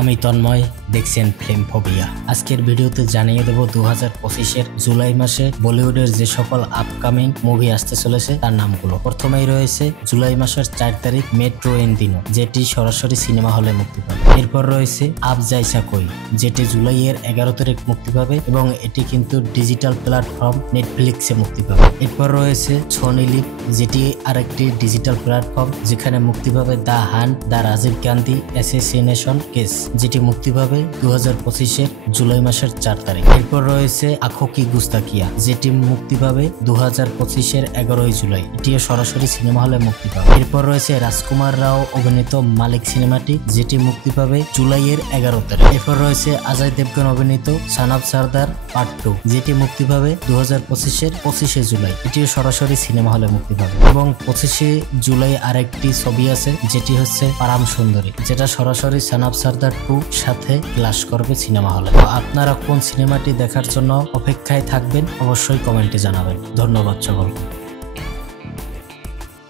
আমি তন্ময়, দেখছেন film phobia. আজকের ভিডিওতে জানিয়ে দেব 2025-এর জুলাই মাসে বলিউডের যে সকল আপকামিং মুভি আসতে চলেছে তার নামগুলো। প্রথমেই রয়েছে জুলাই মাসের 4 তারিখ মেট্রো এন দিনো, যেটি সরাসরি সিনেমা হলে মুক্তি পাবে। এরপর রয়েছে আপ জাইসা কই, যেটি জুলাইয়ের 11 তারিখ মুক্তি পাবে এবং এটি কিন্তু ডিজিটাল প্ল্যাটফর্ম নেটফ্লিক্সে মুক্তি পাবে। এরপর রয়েছে সোনি লিভ, যেটি আরেকটি ডিজিটাল প্ল্যাটফর্ম যেখানে মুক্তি পাবে the hunt, the Rajiv Gandhi assassination case, যেটি মুক্তি পাবে 2025-এর জুলাই মাসের 4 তারিখ। এরপর রয়েছে আঁখো কি গুস্তাকিয়া, যেটি মুক্তি পাবে 2025-এর 11 জুলাই। এটিও সরাসরি সিনেমা হলে মুক্তি পাবে। এরপর রয়েছে রাজকুমার রাও অভিনীত মালিক সিনেমাটি, যেটি মুক্তি পাবে জুলাইয়ের 11 তারিখ। এরপর রয়েছে অজয় দেবগন অভিনীত সন অফ সর্দার পার্ট 2, যেটি মুক্তি পাবে 2025-এর 25 জুলাই। এটিও সরাসরি সিনেমা হলে মুক্তি পাবে। এবং 25 জুলাই আরেকটি ছবি আছে, যেটি হচ্ছে পারাম সুন্দরী, যেটা সরাসরি সন অফ সর্দার 2 সাথে ক্লাশ করবে সিনেমা হলে। তো আপনারা কোন সিনেমাটি দেখার জন্য অপেক্ষায় থাকবেন অবশ্যই কমেন্টে জানাবেন। ধন্যবাদ সকলকে।